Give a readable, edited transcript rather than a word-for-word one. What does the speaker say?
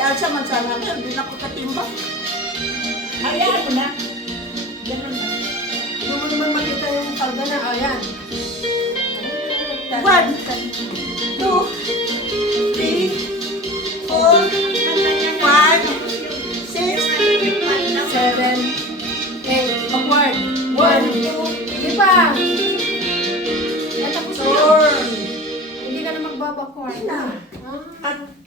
Alsa man sana ako, hindi na ako katimba. Hayaan mo na. Ganun na. Hindi mo naman makita yung karga na. O, yan. 1, 2, 3, 4, 5, 6, 7, 8, 7, 8, backward. 1, 2, hindi pa. Yan, tapos na. 4, Hindi ka na magbabackward. Hindi na. Ah. at